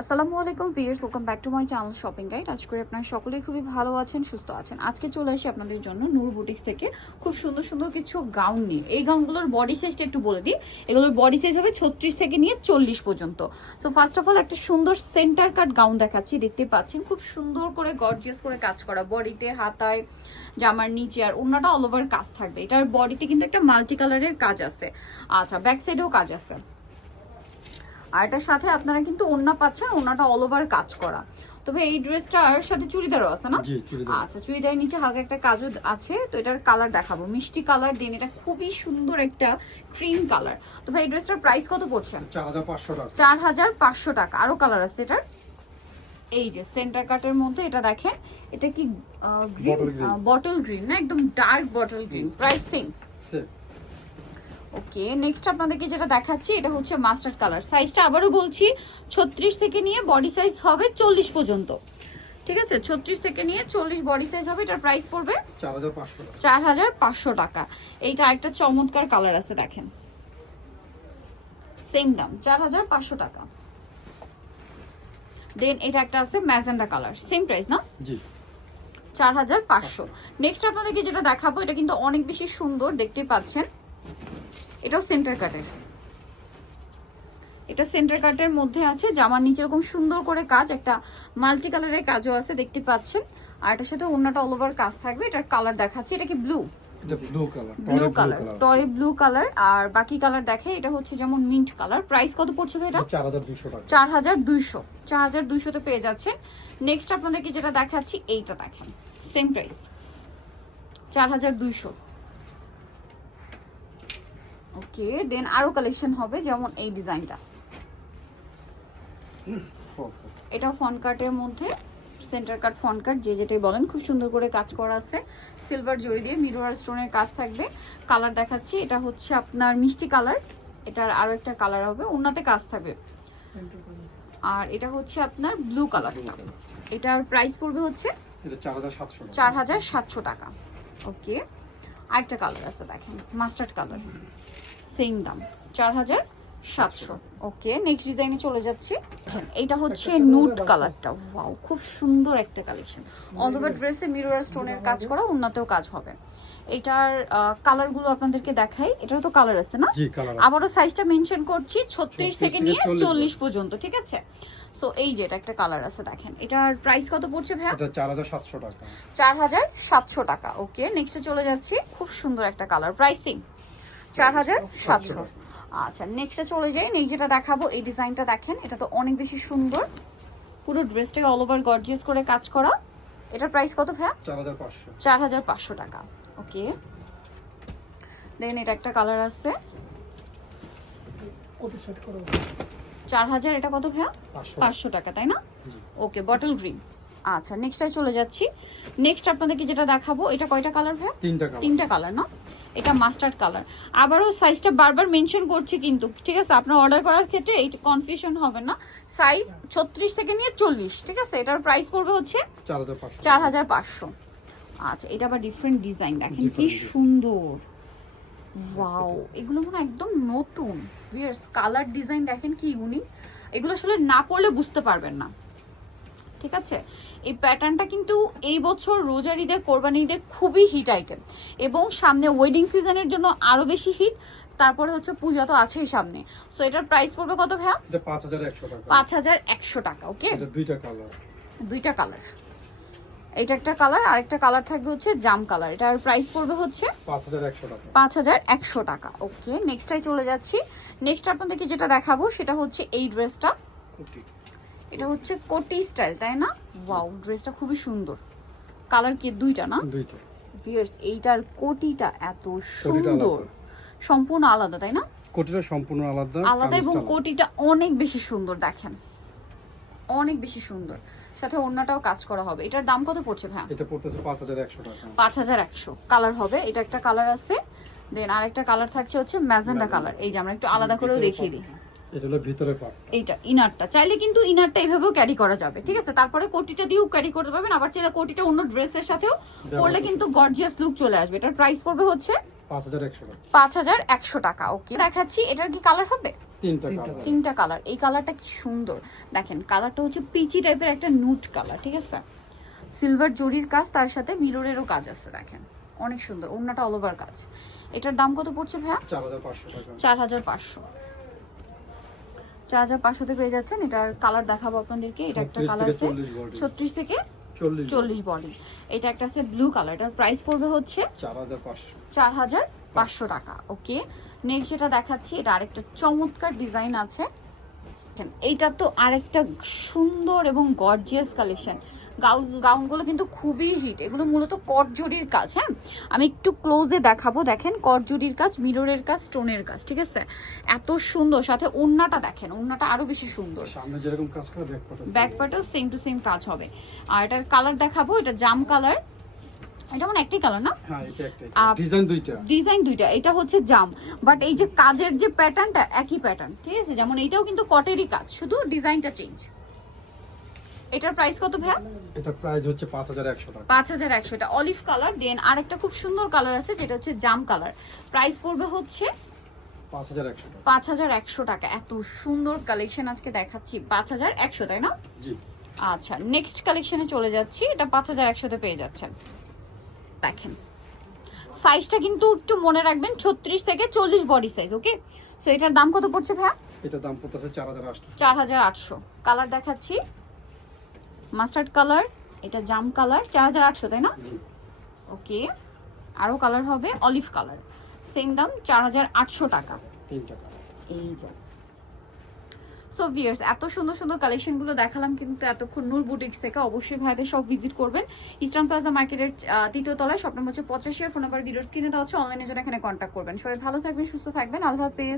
আসসালামু আলাইকুম viewers welcome back to my channel shopping guide আজ করে আপনারা সকলেই খুবই ভালো আছেন, সুস্থ আছেন। আজকে চলে আসি আপনাদের জন্য নূর বুটিক্স থেকে। খুব সুন্দর সুন্দর কিছু গাউন নিয়ে। এই গাউনগুলোর বডি সাইজটা একটু বলে দিই। এগুলোর বডি সাইজ হবে ছত্রিশ থেকে নিয়ে চল্লিশ পর্যন্ত। সো ফার্স্ট অফ অল একটা সুন্দর সেন্টার কাট গাউন দেখাচ্ছি। দেখতে পাচ্ছেন, খুব সুন্দর করে গর্জিয়াস করে কাজ করা। বডিতে হাতায়, জামার নিচে আর অন্যটা অল ওভার কাজ থাকবে। এটার বডিতে কিন্তু একটা মাল্টি কালারের কাজ আছে। আচ্ছা ব্যাক সাইডেও কাজ আছে। আর এটার সাথে আপনারা কিন্তু ওড়না পাচ্ছেন ওড়নাটা অল ওভার কাজ করা। তবে এই ড্রেসটার সাথে চুড়িদারও আছে না? আচ্ছা চুড়িদারের নিচে হালকা একটা কাজও আছে তো এটার কালার দেখাবো। মিষ্টি কালার দিন এটা খুবই সুন্দর একটা ক্রিম কালার তো ভাই এই ড্রেসটার প্রাইস কত পড়ছে? চার হাজার পাঁচশো টাকা। আরও কালার আছে এটার। এই যে সেন্টার কাটের মধ্যে এটা দেখেন এটা কি গ্রিন বটল গ্রিন না? একদম dark bottle green price same okay next আপনাদেরকে যেটা দেখাচ্ছি এটা হচ্ছে মাস্টার্ড কালার সাইজটা আবারও বলছি ছত্রিশ থেকে নিয়ে বডি সাইজ হবে চল্লিশ পর্যন্ত। ঠিক আছে? ছত্রিশ থেকে নিয়ে চল্লিশ বডি সাইজ হবে এটার প্রাইস পড়বে চার হাজার পাঁচশো টাকা। এইটা একটা চমৎকার কালার আছে দেখেন। সেম দাম চার হাজার পাঁচশো টাকা। দেন এটা একটা আছে ম্যাজেন্ডা কালার সেম প্রাইস না? জি। চার হাজার পাঁচশো। নেক্সট আপনাদেরকে যেটা দেখাবো এটা কিন্তু অনেক বেশি সুন্দর দেখতে পাচ্ছেন। এটাও সেন্টার কাটের এটা সেন্টার কাটের মধ্যে আছে জামার নিচে এরকম সুন্দর করে কাজ একটা মাল্টি কালারের কাজও আছে দেখতে পাচ্ছেন। আর এটার সাথে অন্যটা অল ওভার কাজ থাকবে এটার কালার দেখাচ্ছি এটা কি ব্লু ব্লু কালার ব্লু টরে ব্লু কালার আর বাকি কালার দেখে এটা হচ্ছে যেমন মিন্ট কালার প্রাইস কত পড়ছে এটা? চার হাজার দুইশো চার হাজার দুইশোতে পেয়ে যাচ্ছেন। নেক্সট আপনাদেরকে যেটা দেখাচ্ছি এইটা দেখেন সেম প্রাইস চার হাজার দুইশো। ওকে দেন আরও কালেকশন হবে যেমন এই ডিজাইনটা এটাও ফন কাটের মধ্যে সেন্টার কাট ফন কাট যে যেটাই বলেন খুব সুন্দর করে কাজ করা আছে। সিলভার জড়ি দিয়ে মিরর স্টোনের কাজ থাকবে। কালার দেখাচ্ছি এটা হচ্ছে আপনার মিষ্টি কালার এটার আরও একটা কালার হবে ওনাতে কাজ থাকবে। আর এটা হচ্ছে আপনার ব্লু কালারটা এটার প্রাইস পড়বে হচ্ছে এটা চার হাজার সাতশো টাকা। ওকে আরেকটা কালার আছে দেখেন মাস্টার্ড কালার সেম দাম চার হাজার সাতশো। ওকে নেক্সট ডিজাইনে চলে যাচ্ছি। এটা এইটা হচ্ছে নুট কালারটা ওয়াও খুব সুন্দর একটা কালেকশন অল ওভার ড্রেসে মিরোরা স্টোনের কাজ করা উন্নতেও কাজ হবে। এটার কালারগুলো আপনাদেরকে দেখাই। এটারও তো কালার আছে না? আবারও সাইজটা মেনশন করছি ছত্রিশ 36 থেকে নিয়ে 40 চল্লিশ পর্যন্ত। ঠিক আছে? সো এই যে এটা একটা কালার আছে দেখেন। এটার প্রাইস কত পড়ছে ভাইয়া? এটা চার হাজার সাতশো টাকা। চার হাজার সাতশো টাকা ওকে নেক্সটে চলে যাচ্ছি খুব সুন্দর একটা কালার প্রাইসিং চার হাজার সাতশো। আচ্ছা নেক্সটে চলে যাই নেক্সট যেটা দেখাবো এই ডিজাইনটা দেখেন এটা তো অনেক বেশি সুন্দর। পুরো ড্রেসটাকে অল ওভার গর্জিয়াস করে কাজ করা। এটার প্রাইস কত চার হাজার পাঁচশো টাকা। ওকে। দেন এটা একটা কালার আছে। চার হাজার এটা কত ভাইয়া? পাঁচশো। টাকা তাই না? ওকে বটল গ্রিন আচ্ছা নেক্সটটাই চলে যাচ্ছি। নেক্সট আপনাদেরকে যেটা দেখাবো এটা কয়টা কালার ভাইয়া? তিনটা কালার তিনটা কালার না? এটা মাস্টার্ড কালার আবারও সাইজটা বারবার মেনশন করছি কিন্তু ঠিক আছে? আপনার অর্ডার করার ক্ষেত্রে এই কনফিউশন হবে না। সাইজ ছত্রিশ থেকে নিয়ে চল্লিশ ঠিক আছে? এটার প্রাইস পড়বে হচ্ছে চার হাজার পাঁচশো। আচ্ছা এটা আবার ডিফারেন্ট ডিজাইন দেখেন কি সুন্দর। ওয়াও এগুলো মনে একদম নতুন। ভিয়ার্স কালার ডিজাইন দেখেন কি ইউনিক এগুলো আসলে না পড়লে বুঝতে পারবেন না। ঠিক আছে? এই প্যাটার্নটা কিন্তু এই বছর রোজার ঈদে কোরবানি ঈদে খুবই হিট আইটেম এবং সামনে ওয়েডিং সিজনের জন্য আরও বেশি হিট তারপরে হচ্ছে পূজা তো আছেই সামনে। সো এটার প্রাইস পড়বে কত ভাইয়া? পাঁচ হাজার একশো টাকা। পাঁচ হাজার একশো টাকা ওকে দুইটা কালার দুইটা কালার এটা একটা কালার আর একটা কালার থাকবে হচ্ছে জাম কালার। এটার প্রাইস পড়বে হচ্ছে পাঁচ হাজার একশো টাকা। ওকে নেক্সটাই চলে যাচ্ছি। নেক্সট আপনাদেরকে যেটা দেখাবো সেটা হচ্ছে এই ড্রেসটা এটা হচ্ছে কোটি স্টাইল তাই না? ওয়াও ড্রেসটা খুবই সুন্দর। কালার কি দুইটা না? দুইটা। ভিয়ার্স এইটার কোটিটা এত সুন্দর। সম্পূর্ণ আলাদা তাই না? কোটিটা সম্পূর্ণ আলাদা আলাদা এবং কোটিটা অনেক বেশি সুন্দর দেখেন। অনেক বেশি সুন্দর। সাথে অন্যটাও কাজ করা হবে। এটার দাম কত পড়ছে ভাই এটা পড়তেছে পাঁচ হাজার একশো টাকা। পাঁচ হাজার একশো। কালার হবে। এটা একটা কালার আছে। দেন আরেকটা কালার থাকছে হচ্ছে ম্যাজেন্ডা কালার এই যে আমরা একটু আলাদা করেও দেখিয়ে দিই। এটা হলো ভিতরে পাট এইটা ইনারটা চাইলে কিন্তু ইনারটা এইভাবেও ক্যারি করা যাবে। ঠিক আছে? তারপরে কোটিটা দিয়েও ক্যারি করতে পারবেন। আবার চাইলে কোটিটা অন্য ড্রেসের সাথেও পরলে কিন্তু গর্জিয়াস লুক চলে আসবে। এটার প্রাইস পড়বে হচ্ছে পাঁচ হাজার একশো টাকা। পাঁচ হাজার একশো টাকা। ওকে দেখাচ্ছি। এটার কি কালার হবে? তিনটা কালার এই কালারটা কি সুন্দর। দেখেন কালারটা হচ্ছে পিচি টাইপের একটা নুট কালার ঠিক আছে? সিলভার জরির কাজ তার সাথে মিররেরও কাজ আছে দেখেন। অনেক সুন্দর ওড়নাটা অল ওভার কাজ। এটার দাম কত পড়ছে ভাইয়া? চার হাজার পাঁচশো চার হাজার পাঁচশোতে পেয়ে যাচ্ছেন। এটার কালার দেখাবো আপনাদেরকে। এটা একটা কালার আছে ছত্রিশ থেকে চল্লিশ বডি এটা একটা আছে ব্লু কালার এটার প্রাইস পড়বে হচ্ছে চার হাজার পাঁচশো। টাকা ওকে নেক্সট যেটা দেখাচ্ছি এটা আরেকটা চমৎকার ডিজাইন আছে। এইটা তো আরেকটা সুন্দর এবং গর্জিয়াস কালেকশন গাউন গাউনগুলো কিন্তু খুবই হিট এগুলো মূলত কটজরির কাজ হ্যাঁ? আমি একটু ক্লোজে দেখাবো দেখেন কটজরির কাজ মিররের কাজ স্টোনের কাজ ঠিক আছে? এত সুন্দর সাথে ওড়নাটা দেখেন ওড়নাটা আরও বেশি সুন্দর। সামনে যেরকম কাজ করে ব্যাক পার্টও সেম টু সেম কাজ হবে। আর এটার কালার দেখাবো এটা জাম কালার এটা মানে একটাই কালার না? হ্যাঁ ডিজাইন দুইটা। ডিজাইন দুইটা। এটা হচ্ছে জাম। বাট এই যে কাজের যে প্যাটার্নটা একই প্যাটার্ন ঠিক আছে? যেমন এইটাও কিন্তু কটেরই কাজ শুধু ডিজাইনটা চেঞ্জ এটার প্রাইস কত ভাইয়া? এটা প্রাইস হচ্ছে পাঁচ হাজার একশো টাকা। পাঁচ হাজার একশো এটা অলিভ কালার দেন আরেকটা খুব সুন্দর কালার আছে যেটা হচ্ছে জাম কালার প্রাইস পড়বে হচ্ছে পাঁচ হাজার একশো টাকা। এত সুন্দর কালেকশন আজকে দেখাচ্ছি। পাঁচ হাজার একশো তাই না? জি। আচ্ছা নেক্সট কালেকশনে চলে যাচ্ছি। এটা পাঁচ হাজার একশোতে পেয়ে যাচ্ছেন। দেখেন। সাইজটা কিন্তু একটু মনে রাখবেন ছত্রিশ থেকে চল্লিশ বডি সাইজ ওকে সো এটার দাম কত পড়ছে ভাইয়া? এটা দাম পড়তেছে চার হাজার আটশো। চার হাজার আটশো। কালার দেখাচ্ছি। মাস্টার্ড কালার এটা জাম কালার চার হাজার আটশো তাই না? ওকে আরও কালার হবে অলিভ কালার সেম দাম চার হাজার আটশো টাকা। এই যে। সো ভিয়ার্স এত সুন্দর সুন্দর কালেকশনগুলো দেখালাম কিন্তু এতক্ষণ নূর বুটিক্স থেকে অবশ্যই ভাইদের সব ভিজিট করবেন। ইস্টার্ন প্লাজা মার্কেটের তৃতীয় তলায়, স্বপ্ন হচ্ছে পঁচাশি আর ফোন নাম্বার ভিডিওর স্ক্রিনে দেওয়া হচ্ছে। অনলাইনে জন্য এখানে কন্ট্যাক্ট করবেন। সবাই ভালো থাকবেন, সুস্থ থাকবেন। আল্লাহ হাফেজ।